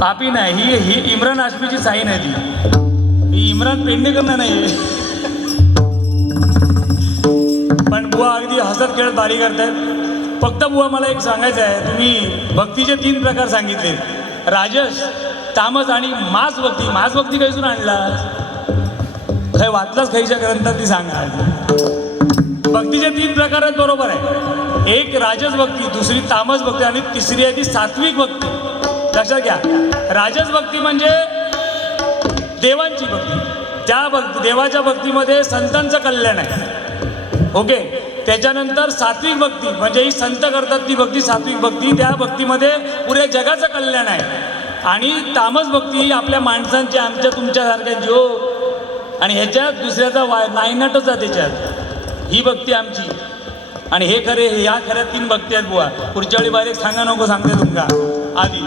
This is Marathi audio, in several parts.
पापी नाही, ही इम्रान हाशमीची साईन आहे ही इम्रान पेडणेकर नाही. पण बुवा अगदी हसत खेळत बारी करतायत. फक्त बुवा मला एक सांगायचं आहे, तुम्ही भक्तीचे 3 प्रकार सांगितले, राजस, तामस आणि मास भक्ती. मास भक्ती कैसून आणला? काय वाचलाच खायच्या ग्रंथात ती सांगा. भक्तीचे 3 प्रकार आहेत, बरोबर आहे. एक राजस भक्ती, दुसरी तामस भक्ती आणि तिसरी आहे ती सात्विक भक्ती. लक्षात घ्या, राजस भक्ती म्हणजे देवांची भक्ती. त्या देवाच्या भक्तीमध्ये संतांचं कल्याण आहे. ओके. त्याच्यानंतर सात्विक भक्ती म्हणजे ही संत करतात ती भक्ती, सात्विक भक्ती. त्या भक्तीमध्ये पुऱ्या जगाचं कल्याण आहे. आणि तामस भक्ती ही आपल्या माणसांची, आमच्या तुमच्यासारख्या जो, आणि ह्याच्यात दुसऱ्याचा नायनाटच आहे त्याच्यात. ही भक्ती आमची. आणि हे खरे, ह्या खऱ्या 3 भक्ती आहेत बुवा. पुढच्या वेळी बाहेर सांगा नको, सांगते तुमका आधी.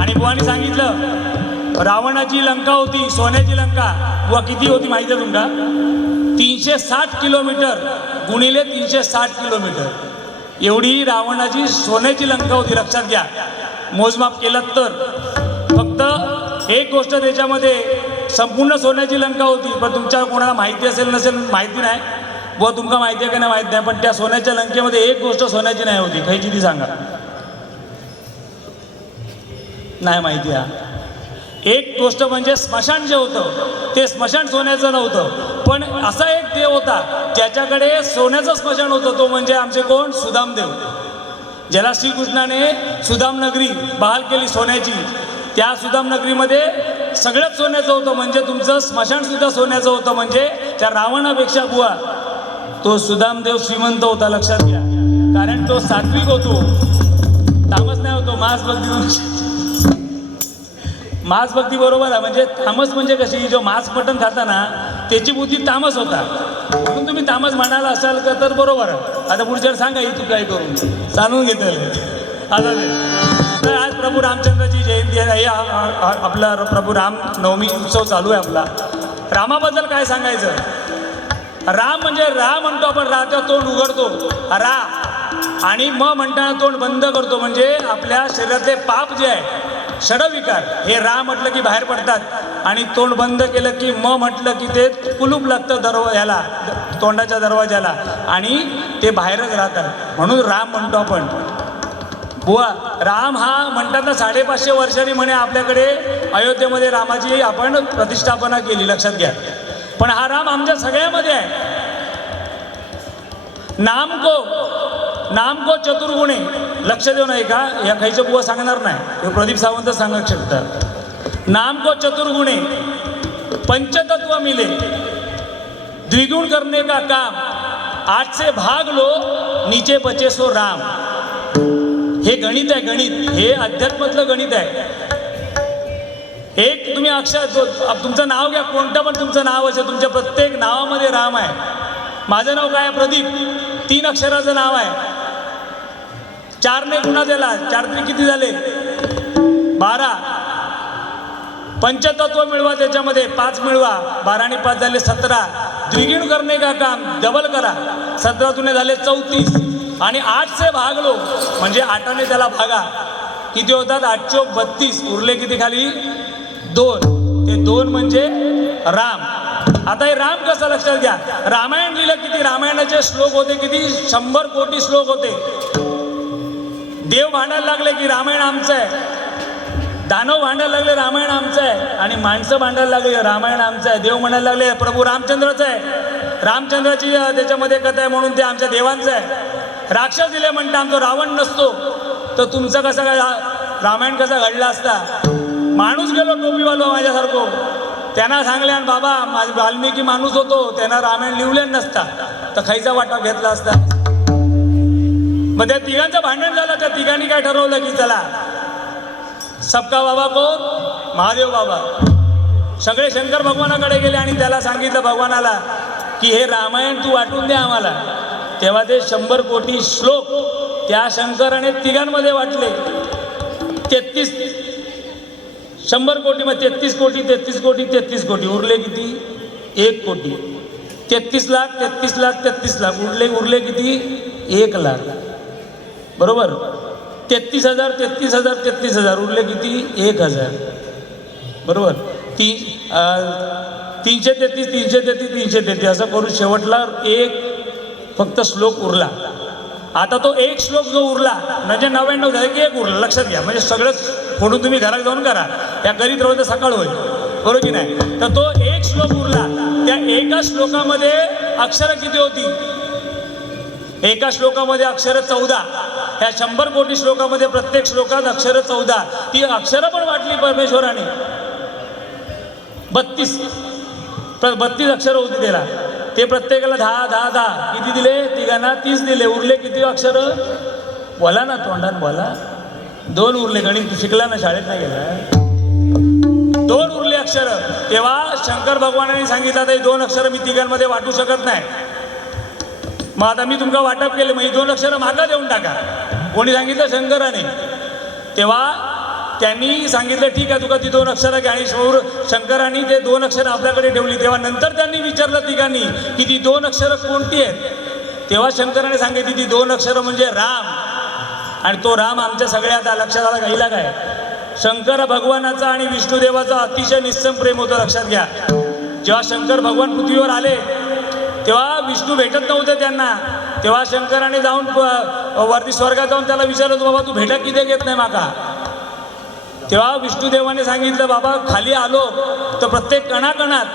आणि बुवानी सांगितलं रावणाची लंका होती, सोन्याची लंका. बुवा किती होती माहिती आहे तुमका? 360 किलोमीटर गुणिले 360 किलोमीटर एवढी रावणाची सोन्याची लंका होती. लक्षात घ्या, मोजमाप केलं तर. फक्त एक गोष्ट त्याच्यामध्ये, संपूर्ण सोन्याची लंका होती. पण तुमच्या कोणाला माहिती असेल नसेल माहिती नाही बुवा, तुमका माहिती आहे का नाही माहिती नाही, पण त्या सोन्याच्या लंकेमध्ये एक गोष्ट सोन्याची नाही होती. खायची ती सांगा. नाही माहिती आहे. एक गोष्ट म्हणजे स्मशान जे होतं ते स्मशान सोन्याचं नव्हतं, पण असा एक देव होता ज्याच्याकडे सोन्याचं स्मशान होतं. तो म्हणजे आमचे कोण? सुदामदेव. ज्याला श्रीकृष्णाने सुदाम नगरी बहाल केली सोन्याची. त्या सुदाम नगरीमध्ये सगळ्यात सोन्याचं होतं, म्हणजे तुमचं स्मशानसुद्धा सोन्याचं होतं. म्हणजे त्या रावणापेक्षा बुवा तो सुदामदेव श्रीमंत होता. लक्षात घ्या, कारण तो सात्विक होतो, तामस नाही होतो. मांस भक्ती बरोबर आहे. म्हणजे तामस म्हणजे कशी, जो मांस मटण खाता ना त्याची बुद्धी तामस होता. म्हणून तुम्ही तामस म्हणाला असाल का तर बरोबर आहे. आता पुढच्या सांगा, ही तू काय करून जाणून घेतलं आता. तर आज प्रभू रामचंद्राची जयंती आहे. आपला प्रभू राम नवमी उत्सव चालू आहे आपला. रामाबद्दल काय सांगायचं? राम म्हणजे रा म्हणतो आपण, राचा तोंड उघडतो रा, आणि म म्हणताना तोंड बंद करतो. म्हणजे आपल्या शरीरातले पाप जे आहे, षडविकार, हे रा म्हटलं की बाहेर पडतात, आणि तोंड बंद केलं की म म्हटलं की ते कुलूप लागतं ह्याला, तोंडाच्या दरवाजाला, आणि ते बाहेरच राहतात. म्हणून राम म्हणतो आपण. बुवा राम हा म्हणतात ना 550 वर्षांनी म्हणे आपल्याकडे अयोध्येमध्ये रामाची आपण प्रतिष्ठापना केली. लक्षात घ्या. पण हा राम आमच्या सगळ्यामध्ये आहे. नाम को चतुर्गुणे. लक्ष देऊ नाही का? या खायचं बुवा सांगणार नाही, हे प्रदीप सावंत सांगू शकतात. नाम को चतुर्गुणे पंचतत्व मिले, द्विगुण करने का काम, 8 से भाग लो नीचे बचे सो राम. हे गणित आहे, गणित. हे अध्यात्मातलं गणित आहे. एक तुम्ही अक्षर, तुमचं नाव घ्या, कोणतं पण तुमचं नाव असेल, तुमच्या प्रत्येक नावामध्ये राम आहे. माझं नाव काय आहे? प्रदीप. 3 अक्षराचं नाव आहे. 4 ने गुणा दिला, 4 3 किती झाले? 12. पंचतत्व मिळवा त्याच्यामध्ये, 5 मिळवा, 12 आणि 5 झाले 17. द्विगुण करणे का काम, डबल करा, 17 दुने झाले 34, आणि 8 से भाग लो म्हणजे 8 ने त्याला भागा. किती होतात? 8 चोक 32. उरले किती खाली? 2. ते 2 म्हणजे राम. आता हे राम कसं? लक्षात घ्या. रामायण लिहिलं किती? रामायणाचे श्लोक होते किती? 100 कोटी श्लोक होते. देव भांडायला लागले की रामायण आमचं आहे, दानव भांडायला लागले रामायण आमचं आहे, आणि माणसं भांडायला लागले रामायण आमचं आहे. देव म्हणायला लागले प्रभू रामचंद्रचं आहे, रामचंद्राची त्याच्यामध्ये कथा आहे म्हणून ते आमच्या देवांचं आहे. राक्षस दिले म्हणता आमचा रावण नसतो, तर तुमचा कसा काय रामायण कसा घडला असता? माणूस गेलो टोपीवालो माझ्यासारखो, त्यांना सांगले आणि बाबा माझा वाल्मिकी माणूस होतो, त्यांना रामायण लिहिले नसता तर खायचा वाटा घेतला असता. मग त्या तिघांचं भांडण झालं. त्या तिघांनी काय ठरवलं की चला सबका बाबा कोण? महादेव बाबा. सगळे शंकर भगवानाकडे गेले आणि त्याला सांगितलं भगवानाला की हे रामायण तू वाटून दे आम्हाला. तेव्हा ते 100 कोटी श्लोक त्या शंकराने तिघांमध्ये वाटले. 33 100 कोटी मग 33 कोटी 33 कोटी 33 कोटी उरले किती? 1 कोटी. 33 लाख 33 लाख 33 लाख उरले किती? 1 लाख. बरोबर. 33,000 33,000 33,000 उरले किती 1,000 बरोबर. 333 333 333 असं करून शेवटला एक फक्त श्लोक उरला. आता तो एक श्लोक जो उरला म्हणजे 99 झाले की एक उरला, लक्षात घ्या. म्हणजे सगळंच फोडून तुम्ही घरात जाऊन करा, त्या करीत राहू तर सकाळ होईल, बरोबर की नाही. तर तो एक श्लोक उरला. त्या एका श्लोकामध्ये अक्षरं किती होती? एका श्लोकामध्ये अक्षरं 14. ह्या 100 कोटी श्लोकामध्ये प्रत्येक श्लोकात अक्षरं 14. ती अक्षरं पण वाटली परमेश्वराने. 32 अक्षरं होती त्याला. ते प्रत्येकाला 10 10 10 किती दिले? तिघांना 30 दिले. उरले किती अक्षरं? बोला ना, तोंडात बोला. 2 उरले. गणित शिकला ना, शाळेत नाही गेला. 2 उरले अक्षरं. तेव्हा शंकर भगवानांनी सांगितलं आता ही 2 अक्षरं मी तिघांमध्ये वाटू शकत नाही. मग आता मी तुमका वाटप केलं, मग ही 2 अक्षरं मागा देऊन टाका. कोणी सांगितलं? शंकराने. तेव्हा त्यांनी सांगितलं ठीक आहे, तुका ती 2 अक्षरं घ्या. आणि शंकरांनी ते 2 अक्षरं आपल्याकडे ठेवली. तेव्हा नंतर त्यांनी विचारलं तिघांनी की ती 2 अक्षरं कोणती आहेत? तेव्हा शंकराने सांगितली ती 2 अक्षरं म्हणजे राम. आणि तो राम आमच्या सगळ्याचा लक्षात आला. गाईला काय? शंकर भगवानाचा आणि विष्णुदेवाचा अतिशय निस्सम प्रेम होतं, लक्षात घ्या. जेव्हा शंकर भगवान पृथ्वीवर आले तेव्हा विष्णू भेटत नव्हते त्यांना. तेव्हा शंकराने जाऊन वरती स्वर्गात जाऊन त्याला विचारलं, बाबा तू भेटत किती घेत नाही माका? तेव्हा विष्णुदेवाने सांगितलं, बाबा खाली आलो तर प्रत्येक कणाकणात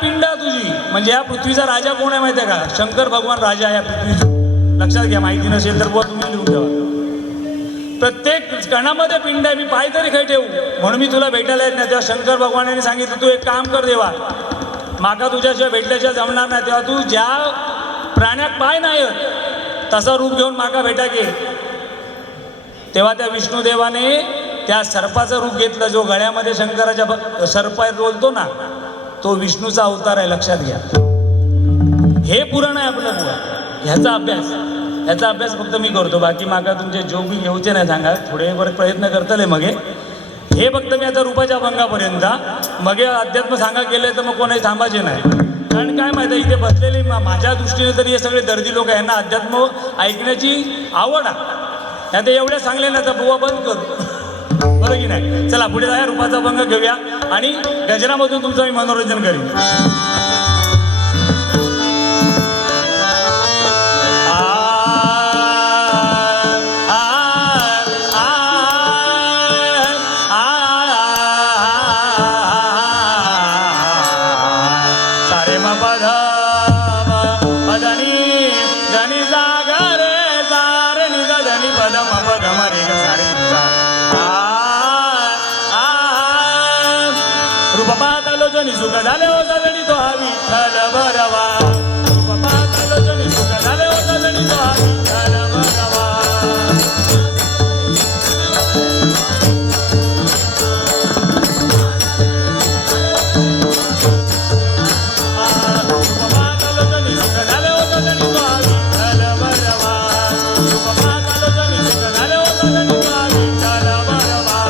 पिंड तुझी. म्हणजे या पृथ्वीचा राजा कोण आहे माहिती आहे का? शंकर भगवान राजा आहे या पृथ्वीचा. लक्षात घ्या, माहिती नसेल तर बुवा तुम्ही लिहून ठेवा. प्रत्येक कणामध्ये पिंड आहे. मी पाय तरी काही ठेवू म्हणून मी तुला भेटायला येत नाही. तेव्हा शंकर भगवानाने सांगितलं, तू एक काम कर देवा, माका तुझ्याशिवाय भेटल्याशिवाय जमणार नाही. तेव्हा तू ज्या प्राण्यात पाय नाही तसा रूप घेऊन माका भेटा घे. तेव्हा त्या विष्णुदेवाने त्या सर्पाचं रूप घेतलं. जो गळ्यामध्ये शंकराच्या सर्प बोलतो ना, तो विष्णूचा अवतार आहे, लक्षात घ्या. हे पुराण आहे आपलं बुवा. ह्याचा अभ्यास फक्त मी करतो. बाकी माका तुमचे जो बी घेऊचे नाही सांगा. थोडे बरे प्रयत्न करतले मगे. हे फक्त मी आता रूपाच्या भंगापर्यंत. मग अध्यात्म सांगा गेले तर मग कोणाही थांबायचे नाही. कारण काय माहिती आहे, इथे बसलेली माझ्या दृष्टीने तरी हे सगळे दर्दी लोक यांना अध्यात्म ऐकण्याची आवड आहे. आता एवढ्या सांगले ना तर बुवा बंद कर, बरं की नाही. चला पुढे जाऊया, रूपाचा भंग घेऊया आणि गजरामधून तुमचं मी मनोरंजन करीन. सुख झाले हो सजणी तो हा विठ्ठल बरवा. सुख झाले हो सजणी तो हा विठ्ठल बरवा. सुख झाले हो सजणी तो हा विठ्ठल बरवा. सुख झाले हो सजणी तो हा विठ्ठल बरवा.